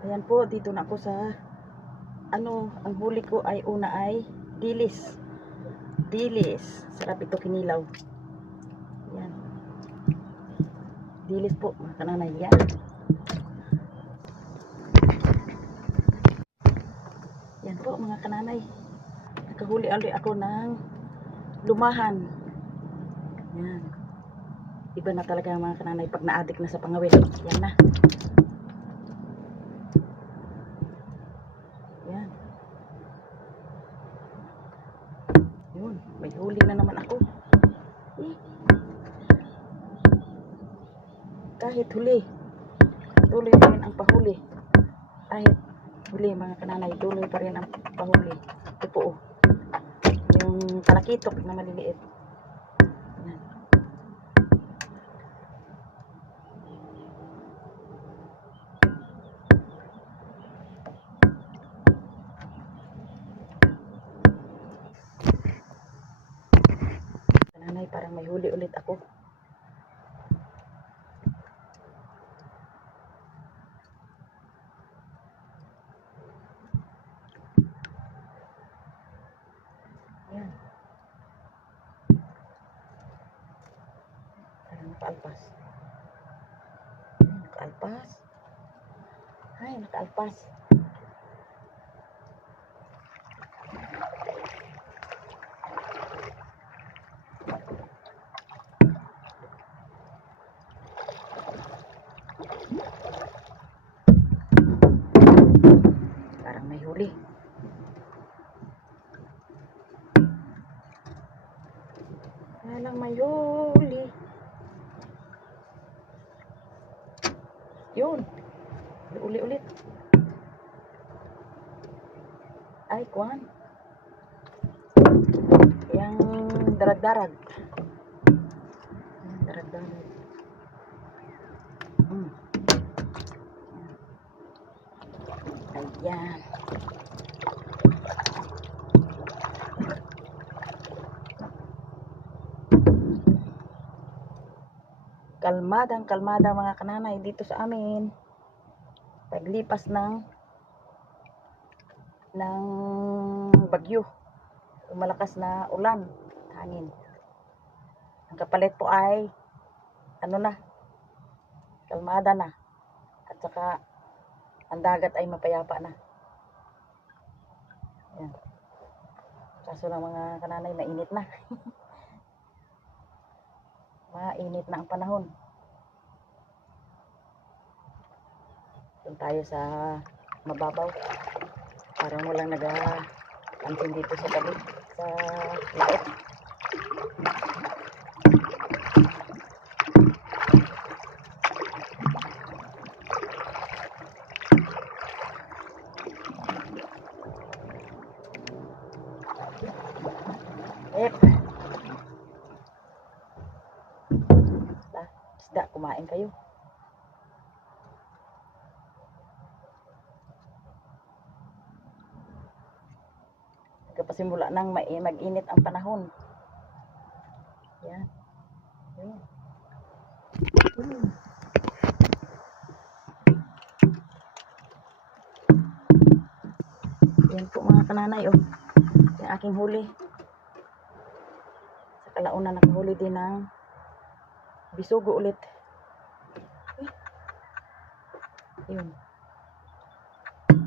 Ayan po, dito na ako sa ang huli ko ay una ay dilis. Dilis. Sarap ito kinilaw. Ayan. Dilis po, mga kananay. Yan. Yan po, mga kananay. Nakahuli ulit ako ng lumahan. Yan. Iba na talaga mga kananay pag na-addict na sa pangawin. Yan na. Yan. Yun. May huli na naman ako. Kahit huli, tuloy pa rin ang pahuli. Kahit huli mga kananay, tuloy pa rin ang pahuli. Ito po, yung talakitok na maliliit. Yan. Kananay, parang may huli ulit ako. Yan. Parang nakaalpas. Nakaalpas. Ay, nakaalpas. Parang may huli. Parang may huli. Yun. Uli-ulit. Ay, kuwan. Yang darag-darag. Darag-darag. Ayan. Kalmadang kalmada mga kananay dito sa amin. Paglipas ng bagyo, malakas na ulan, hangin. Ang kapalit po ay kalmada na, at saka ang dagat ay mapayapa na. Yan. Kaso ng mga kananay, mainit na. Mainit na ang panahon. Doon tayo sa mababaw. Parang walang nag-pansin dito sa tabi, sa laot. Isda, kumain kayo. Nagpasimula nang mag-init ang panahon. Yan. Yan po mga kananay, yung aking huli. Sa kalaunan nakahuli din ng bisugo ulit. Yun.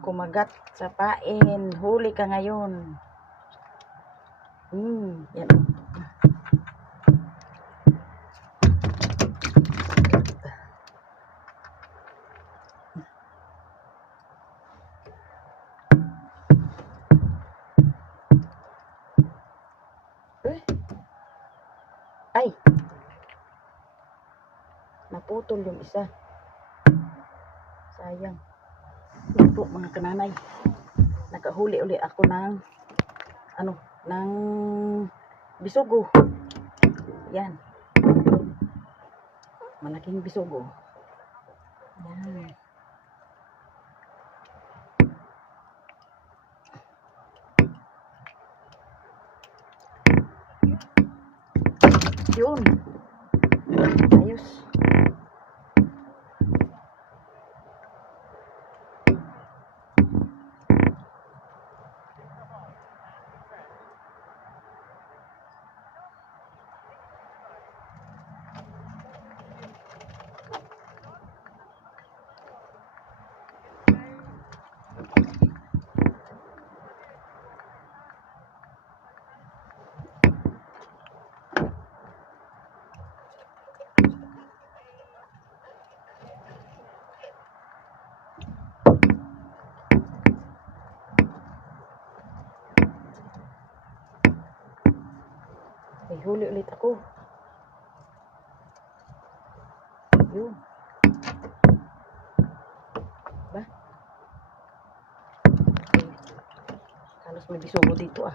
Kumagat sa pain. Huli ka ngayon. Yan. Ay, naputol yung isa. Sayang. Yan po mga kananay, nakahuli ulit ako ng ng bisugo. Yan, malaking bisugo. Yan. Yun. Ayos. May huli ulit ako. Yun. Ba? Okay. Halos may bisugo dito ah.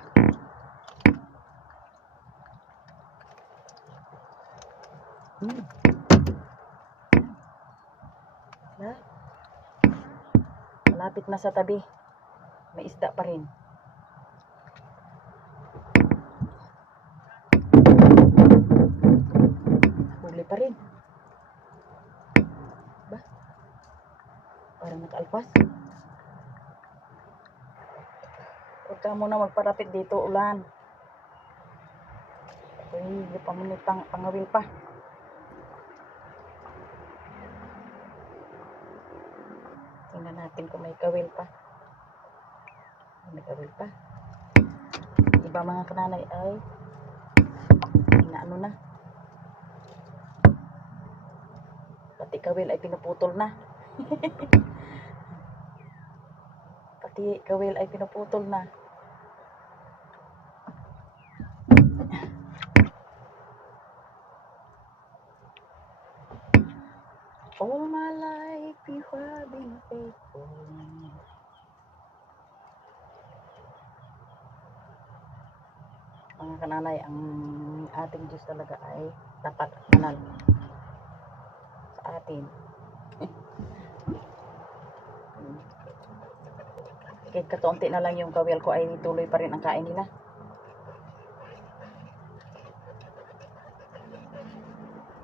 Ba? Malapit na sa tabi. May isda pa rin. Huli pa rin. Ba? Parang nakaalpas. Huwag ka muna magparapit dito, ulan. Uy, hindi pa muna pangawil pa. Tingnan natin kung may kawil pa. May kawil pa. Iba mga kananay ay inaano na. Pati kawil ay pinuputol na. Pati kawil ay pinuputol na. All my life you have been faithful. Mga kananay, ang ating Diyos talaga ay tapat at banal sa atin. Kahit katuunti na lang yung kawil ko ay tuloy pa rin ang kain nila.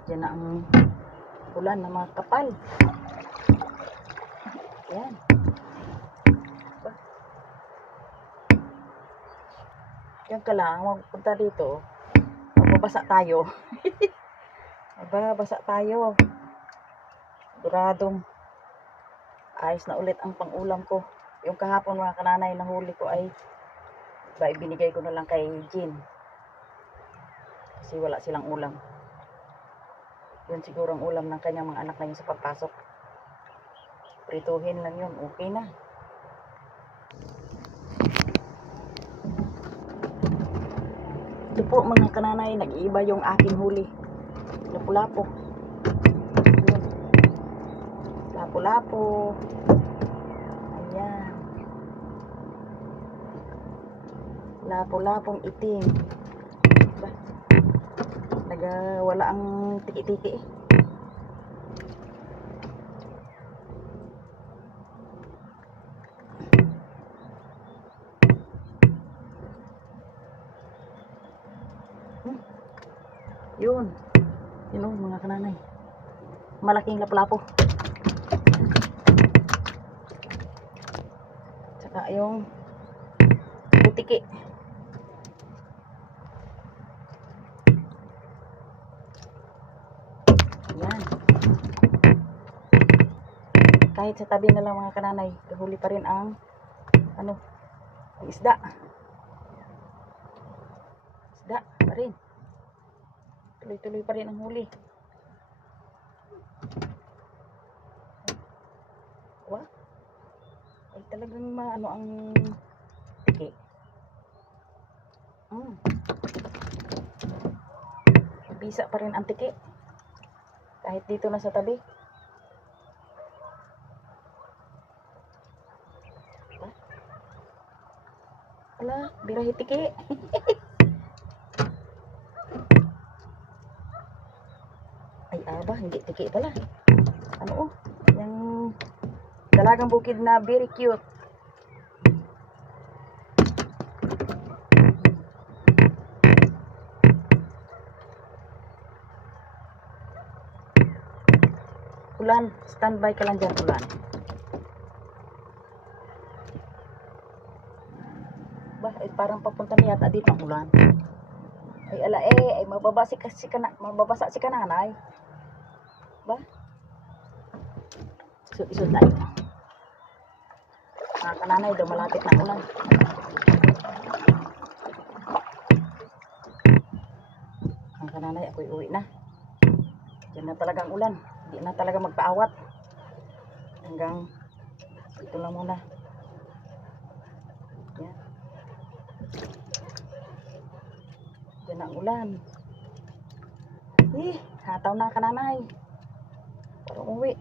Diyan na ang ulan na mga kapal. Yan. Yan ka lang, magpunta dito. Magbabasa tayo. Magbabasa tayo. Duradong ayos na ulit ang pang-ulam ko. Yung kahapon mga kananay na huli ko ay binigay ko na lang kay Jean. Kasi wala silang ulam. Yun siguro ang ulam ng kanyang mga anak na yun sa pagpasok. Prituhin lang yun. Okay na. Ito po mga kananay, nag-iiba yung aking huli. Lapu-lapo. Yun. Lapu-lapo. Ayan. Lapu-lapong itim. Diba? Wala ang tiki-tiki eh. Yun. Yun o mga kananay. Malaking lapu-lapo. Tsaka yung tiki. Yan. Kahit sa tabi na lang mga kananay, huli pa rin ang ang isda. Isda pa rin. Tuloy-tuloy pa rin ang huli. Wah. Ay talagang maano ang tiki. Bisa pa rin ang tiki. Kahit dito na sa tabi. Ala, birahi tiki. Ay aba, hindi tiki pala. Ano oh, yung dalagang bukid na very cute. Ulan, standby ka lang dyan, ulan. Ba, ay parang papunta na yata dito ang ulan. Ay ala ay mababasa si kananay. Ba? Isod tayo. Mga kananay daw malapit na ulan. Mga kananay, ako'y uwi na. Diyan na talagang ulan. Hindi na talaga magpaawat. Hanggang ito lang muna. Yan. Diyan na ang ulan. Hataw na kananay. Para uwi.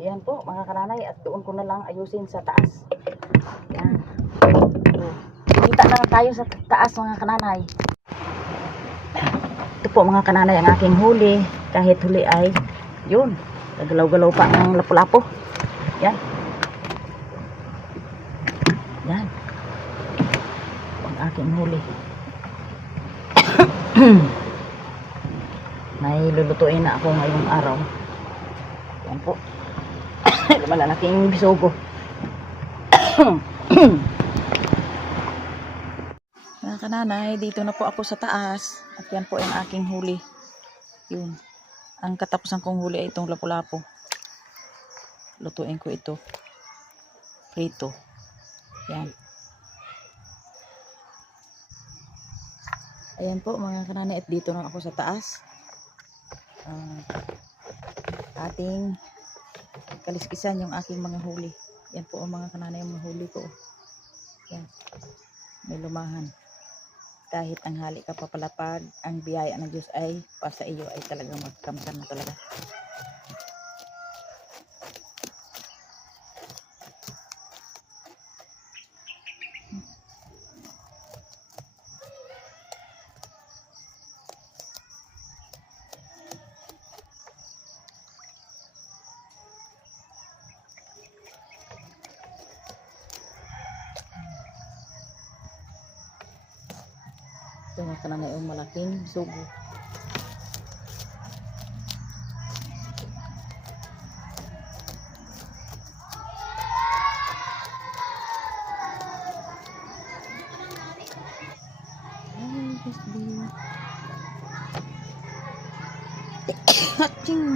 Ayan po mga kananay, at doon ko na lang ayusin sa taas. Ayan. Kita na lang tayo sa taas mga kananay. Ito po mga kananay ang aking huli. Kahit huli ay yun, nagalaw-galaw pa ng lapu-lapo. Yan. Yan. Ang aking huli. May lulutuin na ako ngayong araw. Yan po. Malalaking bisogo. Mga kananay, dito na po ako sa taas. At yan po ang aking huli. Yun. Ang katapusan kong huli ay itong lapu-lapo. Lutuin ko ito. Prito. Yan. Ayan po mga kananay, at dito na ako sa taas. Ating kaliskisan yung aking mga huli. Yan po ang mga kananay yung mga huli ko. Yan. May lumahan. Kahit tanghali ka papalapag, ang biyaya ng Diyos ay para sa iyo ay talagang magkamtan mo talaga. Ito mga kananay yung malaking sugo. Aching.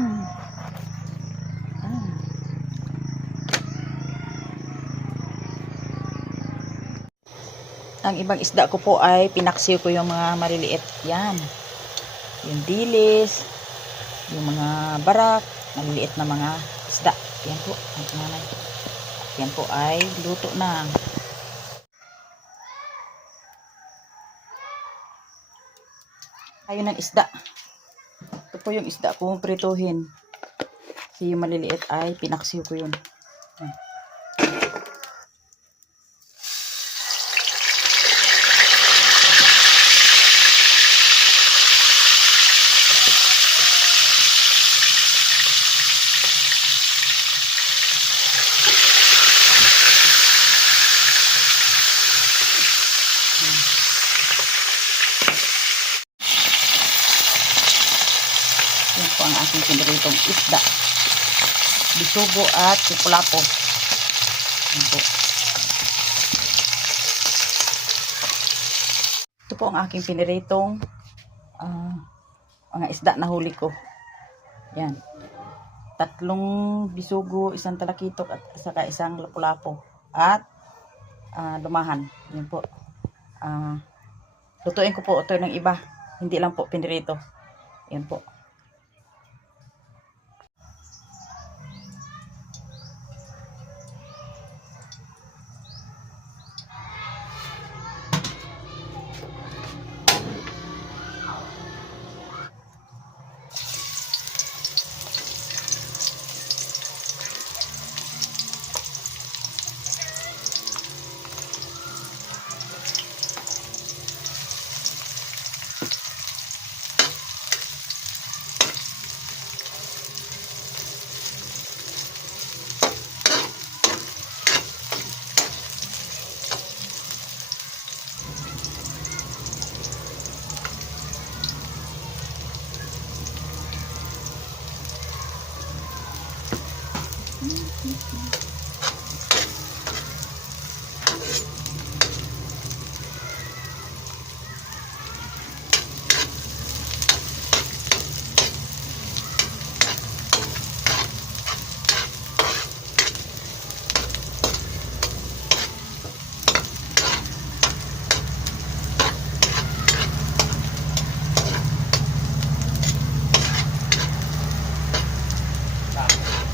Ang ibang isda ko po ay pinaksiw ko yung mga maliliit. Yan. Yung dilis, yung mga barak, maliliit na mga isda. Yan po. Yan po ay luto na. Ayun ang isda. Ito po yung isda ko prituhin. Kasi yung maliliit ay pinaksiw ko yun. Yan. Yan po ang aking piniritong isda. Bisugo at lapu-lapo. Yan po. Ito po ang aking piniritong mga isda na huli ko. Yan. 3 bisugo, 1 talakitok at saka 1 lapu-lapo. At lumahan. Yan po. Lutuin ko po ito ng iba. Hindi lang po pinirito. Yan po.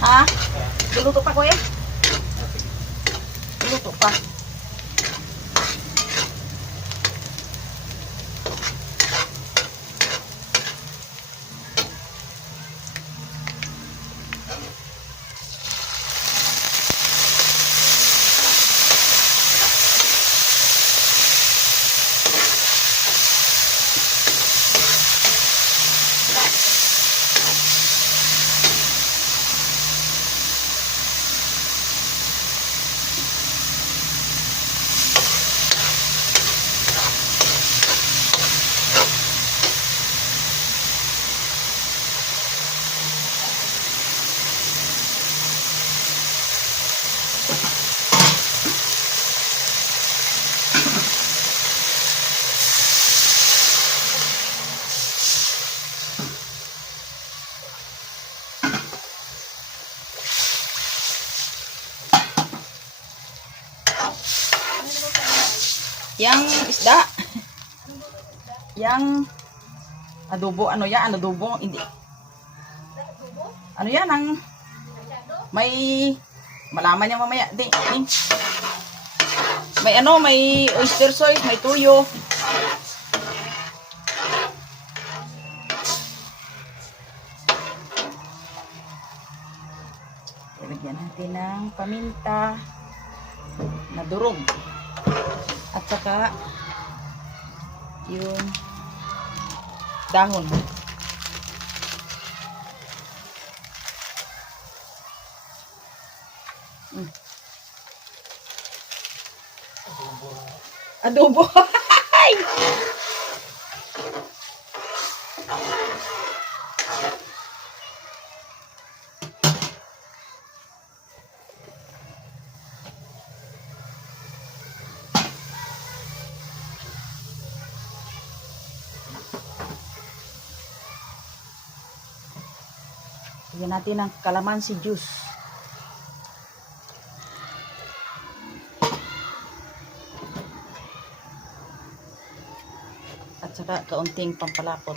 Ha? Luluto pa ko eh. Luluto pa. Yang isda. Yang adobo, ano yan? Adobo, hindi. Ano yan? Ang may malaman niya mamaya. Di. May ano, may oyster sauce, may tuyo. Ilagyan natin ng paminta na durog. At saka yung dahon. Adobo. Lagyan natin ng calamansi juice. At saka kaunting pampalapot.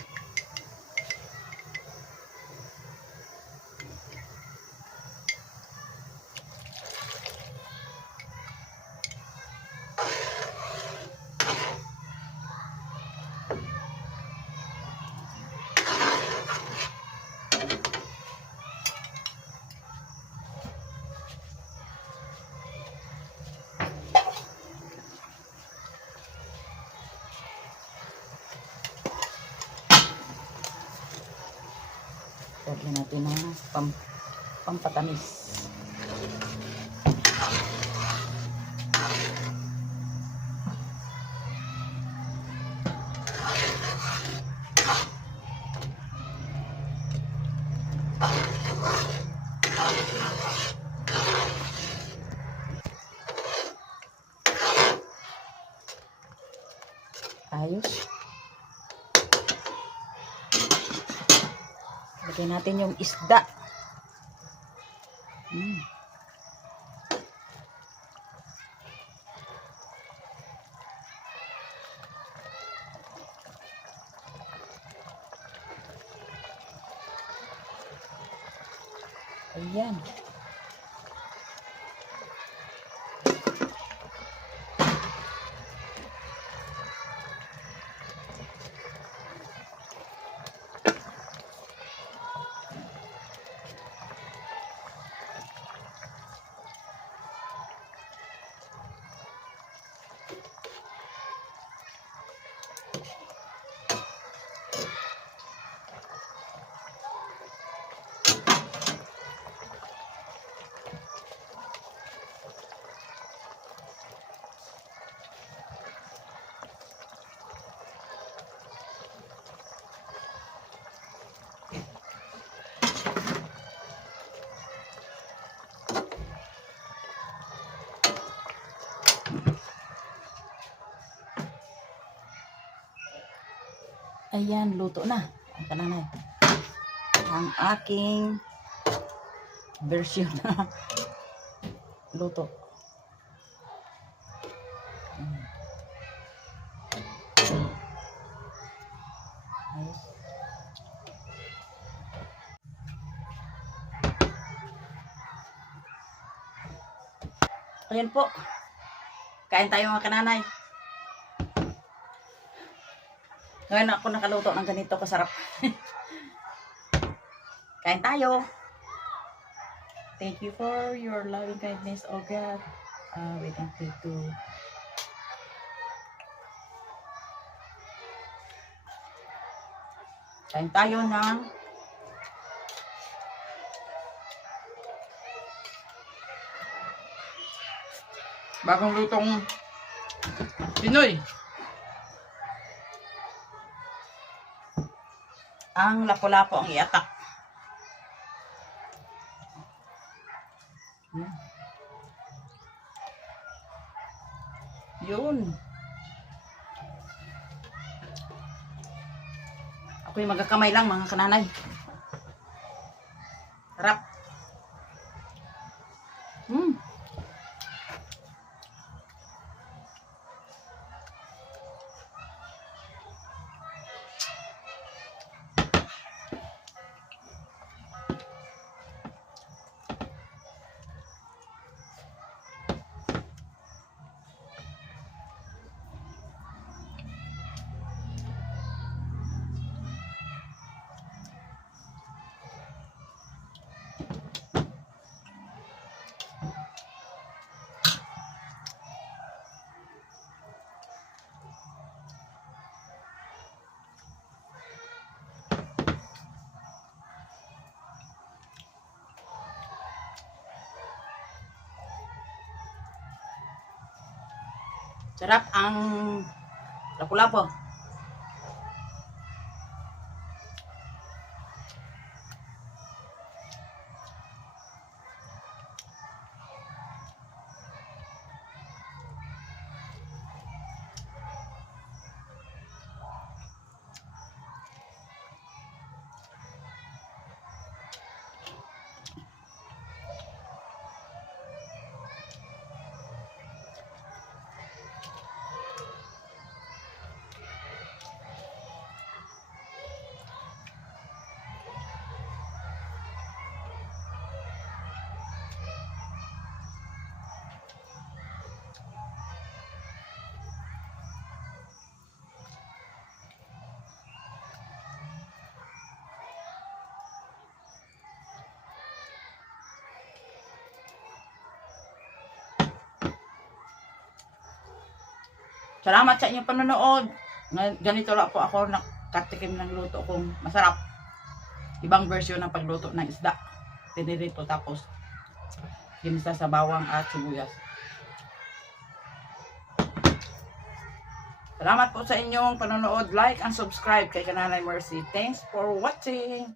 Lagyan natin ng pampatamis. Ayos. Lagyan natin yung isda. Ayan. Ayan, luto na. Ang kananay. Ang aking version na luto. Ayos. Ayan po. Kain tayo mga kananay. Ngayon ako nakaluto ng ganito kasarap. Kain tayo. Thank you for your loving kindness, oh God. We thank you too. Kain tayo ng bagong lutong Pinoy. Ang lapo-lapo ang iatak. Yun. Ako'y magakamay lang mga kananay. Sarap. Sarap ang lapu-lapu. Salamat sa inyong panonood. Ganito lang po ako nakatikim ng luto kong masarap. Ibang version ng pagluto ng isda. Pinirito tapos ginisa sa bawang at sibuyas. Salamat po sa inyong panonood. Like and subscribe kay Kananay Mercy. Thanks for watching.